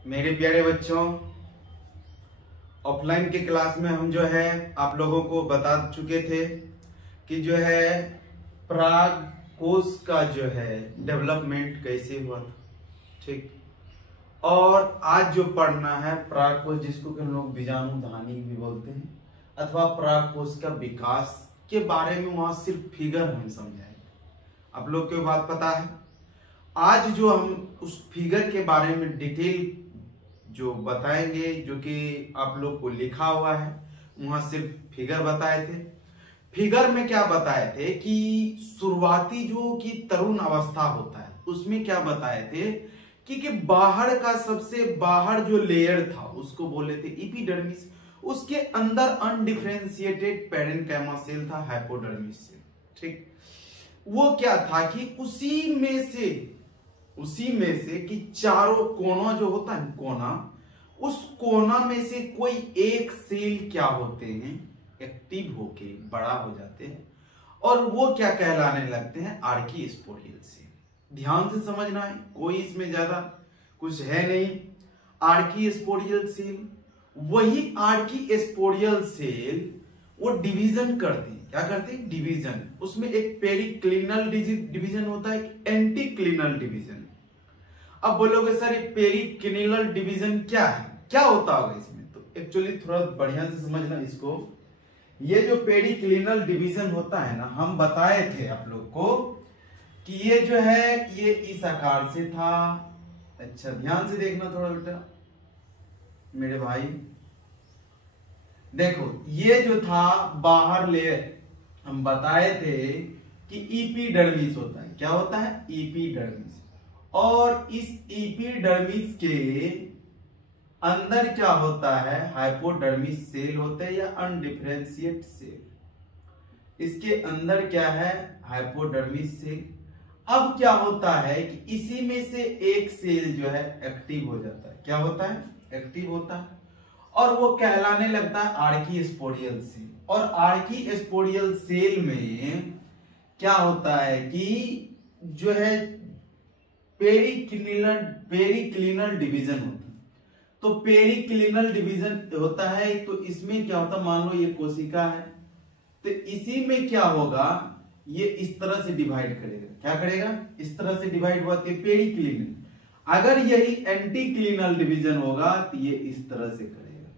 मेरे प्यारे बच्चों, ऑफलाइन के क्लास में हम जो है आप लोगों को बता चुके थे कि जो है पराग कोश का जो है डेवलपमेंट कैसे हुआ था। ठीक। और आज जो पढ़ना है पराग कोश, जिसको कि हम लोग बीजाणुधानी भी बोलते हैं, अथवा पराग कोश का विकास के बारे में वहां सिर्फ फिगर हम समझाएंगे। आप लोग को बात पता है, आज जो हम उस फिगर के बारे में डिटेल जो बताएंगे, जो कि आप लोग को लिखा हुआ है, वहां सिर्फ फिगर बताए थे। फिगर में क्या बताए थे कि शुरुआती जो कि तरुण अवस्था होता है उसमें क्या बताए थे कि बाहर का सबसे बाहर जो लेयर था उसको बोले थे एपिडर्मिस। उसके अंदर अनडिफरेंशिएटेड पेरेन्काइमा सेल था, हाइपोडर्मिस सेल। ठीक। वो क्या था कि उसी में से कि चारों कोना जो होता है कोना, उस कोना में से कोई एक सेल क्या होते हैं, एक्टिव होके बड़ा हो जाते हैं और वो क्या कहलाने लगते हैं, आर्कीस्पोडियल सेल। ध्यान से समझना है, कोई इसमें ज्यादा कुछ है नहीं। आर्कीस्पोडियल सेल, वही आर्कीस्पोडियल सेल वो डिवीजन करते हैं। क्या करते हैं? डिवीजन। उसमें एक पेरिक्लिनल डिवीजन होता है, एक एंटीक्लिनल डिवीजन। अब बोलोगे सर ये पेरिक्लिनल डिवीजन क्या है, क्या होता होगा इसमें? तो एक्चुअली थोड़ा बढ़िया से समझना इसको। ये जो पेरिक्लिनल डिवीजन होता है ना, हम बताए थे आप लोग को कि ये जो है ये इस आकार से था। अच्छा ध्यान से देखना थोड़ा बेटा मेरे भाई, देखो ये जो था बाहर लेयर, हम बताए थे कि एपिडर्मिस होता है। क्या होता है? एपिडर्मिस। और इस एपिडर्मिस के अंदर क्या होता है, हाइपोडर्मिस सेल होते हैं या अनडिफरेंशिएट सेल। इसके अंदर क्या है, हाइपोडर्मिस सेल। अब क्या होता है कि इसी में से एक सेल जो है एक्टिव हो जाता है। क्या होता है? एक्टिव होता है और वो कहलाने लगता है आर्कीस्पोडियल सेल। और आर्कीस्पोडियल सेल में क्या होता है कि जो है पेरिक्लिनल डिवीजन होता है। तो पेरिक्लिनल डिवीजन होता है, तो इसमें क्या होता है, मान लो ये कोशिका है, तो इसी में क्या होगा, ये इस तरह से डिवाइड करेगा। क्या करेगा? इस तरह से डिवाइड हुआ कि पेरिक्लिनल। अगर यही एंटीक्लिनल डिवीजन होगा तो ये इस तरह से करेगा,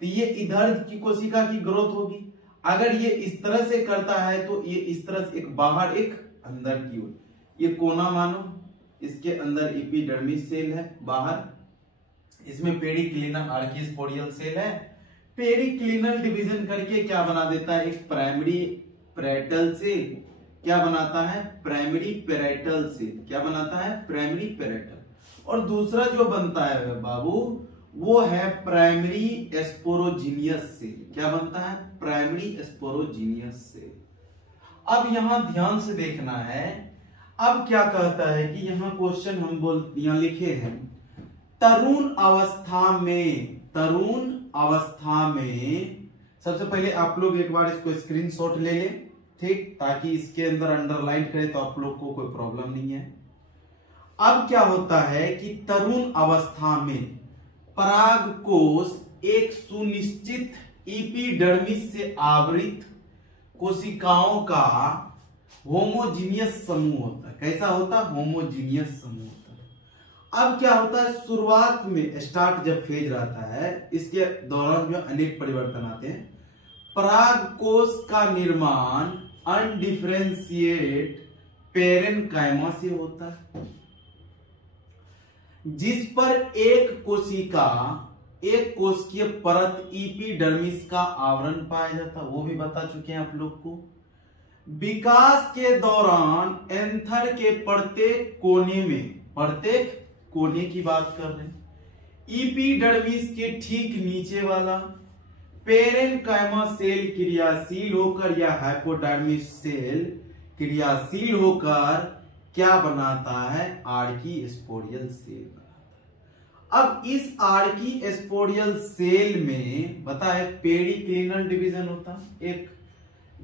तो ये इधर की कोशिका की ग्रोथ होगी। अगर ये इस तरह से करता है तो ये इस तरह से, एक बाहर एक अंदर की ओर। ये कोना मानो, इसके अंदर एपिडर्मिस सेल है, बाहर इसमें पेरिक्लिनल आर्कीस्पोडियल सेल है। पेरिक्लिनल डिवीजन करके क्या बना देता है, एक प्राइमरी पैराइटल सेल। क्या बनाता है? Primary parietal cell. क्या बनाता है? Primary parietal. और दूसरा जो बनता है बाबू, वो है प्राइमरी स्पोरोजीनियस सेल। क्या बनता है? Primary sporogenous cell. अब यहां ध्यान से देखना है। अब क्या कहता है कि यहां क्वेश्चन हम यहां लिखे हैं, तरुण अवस्था में सबसे पहले आप लोग एक बार इसको स्क्रीनशॉट ले लें, ठीक, ताकि इसके अंदर अंडरलाइन करें तो आप लोग को कोई प्रॉब्लम नहीं है। अब क्या होता है कि तरुण अवस्था में पराग कोश एक सुनिश्चित एपिडर्मिस से आवृत कोशिकाओं का होमोजीनियस समूह होता है। कैसा होता है? होमोजीनियस समूह होता है। अब क्या होता है, शुरुआत में स्टार्ट जब फेज रहता है, इसके दौरान जो अनेक परिवर्तन आते हैं। पराग कोश का निर्माण अनडिफरेंशिएट पेरेन्काइमा से होता है, जिस पर एक कोशिकीय परत एपिडर्मिस का आवरण पाया जाता है। वो भी बता चुके हैं आप लोग को। विकास के दौरान एंथर के प्रत्येक कोने की बात कर रहे हैं, एपिडर्मिस के ठीक नीचे वाला पेरेन्काइमा सेल क्रियाशील होकर या हाइपोडर्मिस सेल क्रियाशील होकर क्या बनाता है, आर्कीस्पोडियल सेल बनाता है। अब इस आर्कीस्पोडियल सेल में बताए पेरिक्लिनल डिवीजन होता है एक,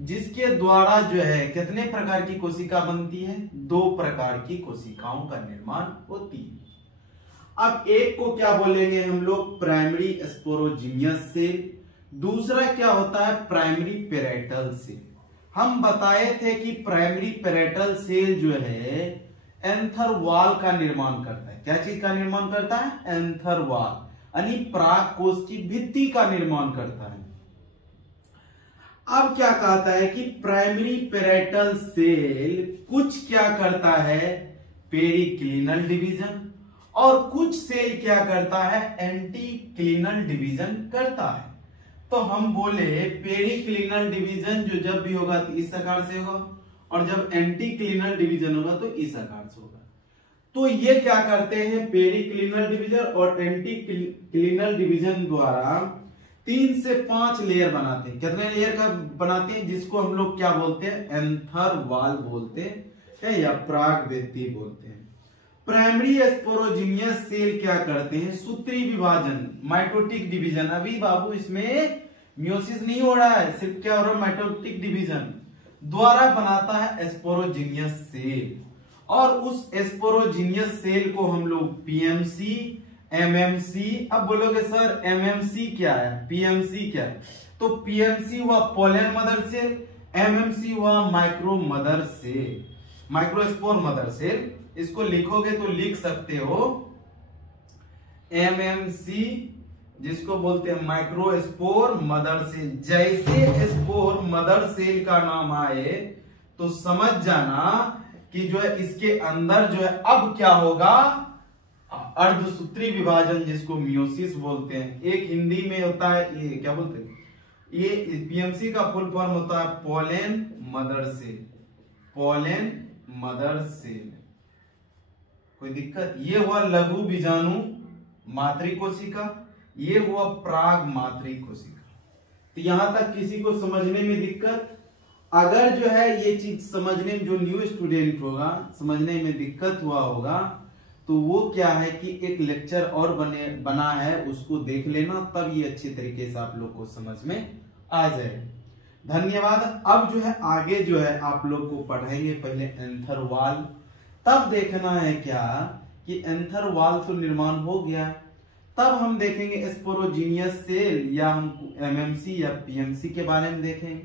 जिसके द्वारा जो है कितने प्रकार की कोशिका बनती है, 2 प्रकार की कोशिकाओं का निर्माण होती है। अब एक को क्या बोलेंगे हम लोग, प्राइमरी स्पोरोजिनियस सेल। दूसरा क्या होता है, प्राइमरी पेराइटल सेल। हम बताए थे कि प्राइमरी पेराइटल सेल जो है एंथर वॉल का निर्माण करता है। क्या चीज का निर्माण करता है, एंथर वॉल, यानी पराग कोश की भित्ति का निर्माण करता है। अब क्या कहता है कि प्राइमरी पेराइटल सेल कुछ क्या करता है, पेरिक्लिनल डिवीजन, और कुछ सेल क्या करता है, एंटीक्लिनल डिवीजन करता है। तो हम बोले पेरिक्लिनल डिवीजन जो जब भी होगा तो इस आकार से होगा, और जब एंटीक्लिनल डिवीजन होगा तो इस आकार से होगा। तो ये क्या करते हैं, पेरिक्लिनल डिवीजन और एंटीक्लिनल डिवीजन द्वारा 3 से 5 लेयर बनाते हैं। कितने लेयर का बनाते हैं, जिसको हम लोग क्या बोलते हैं, एंथर वॉल बोलते हैं या पराग भित्ति बोलते हैं। प्राइमरी स्पोरोजिनियस सेल क्या करते हैं, सूत्री विभाजन, माइटोटिक डिवीजन। अभी बाबू इसमें मियोसिस नहीं हो रहा है, सिर्फ क्या हो रहा है, माइटोटिक डिवीजन द्वारा बनाता है स्पोरोजिनियस सेल। और उस स्पोरोजिनियस सेल को हम लोग पीएमसी, एमएमसी, अब बोलोगे सर एमएमसी क्या है, पीएमसी क्या है, तो पीएमसी हुआ पोलन मदर सेल, एमएमसी हुआ micro mother cell, microspore mother cell. इसको लिखोगे तो लिख सकते हो एमएमसी, जिसको बोलते हैं माइक्रोस्पोर मदर सेल। जैसे स्पोर मदर सेल का नाम आए तो समझ जाना कि जो है इसके अंदर जो है अब क्या होगा, अर्धसूत्री विभाजन, जिसको मियोसिस बोलते हैं। एक हिंदी में होता है, ये क्या बोलते हैं, ये पीएमसी का फुल फॉर्म होता है pollen mother cell, pollen mother cell. कोई दिक्कत, ये हुआ लघु बीजाणु मातृकोशिका, ये हुआ प्राग मातृकोशिका। तो यहां तक किसी को समझने में दिक्कत, अगर जो है ये चीज समझने में, जो न्यू स्टूडेंट होगा समझने में दिक्कत हुआ होगा, तो वो क्या है कि एक लेक्चर और बना है, उसको देख लेना, तब ये अच्छी तरीके से आप लोग को समझ में आ जाए। धन्यवाद। अब जो है आगे जो है आप लोग को पढ़ाएंगे पहले एंथर वॉल, तब देखना है क्या कि एंथर वॉल तो निर्माण हो गया, तब हम देखेंगे स्पोरोजिनियस सेल या हम एमएमसी या पीएमसी के बारे में देखेंगे।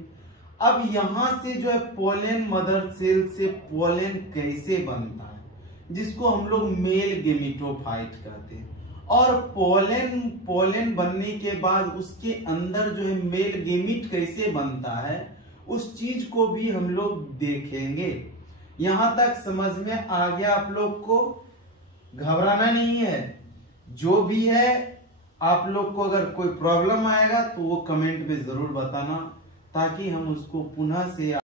अब यहां से जो है पोलन मदर सेल से पोलन कैसे बनता है, जिसको हम लोग मेल गेमिटोफाइट कहते हैं। और पोलन बनने के बाद उसके अंदर जो है मेल गेमिट कैसे बनता है, उस चीज को भी हम लोग देखेंगे। यहां तक समझ में आ गया आप लोग को, घबराना नहीं है। जो भी है आप लोग को अगर कोई प्रॉब्लम आएगा तो वो कमेंट में जरूर बताना, ताकि हम उसको पुनः से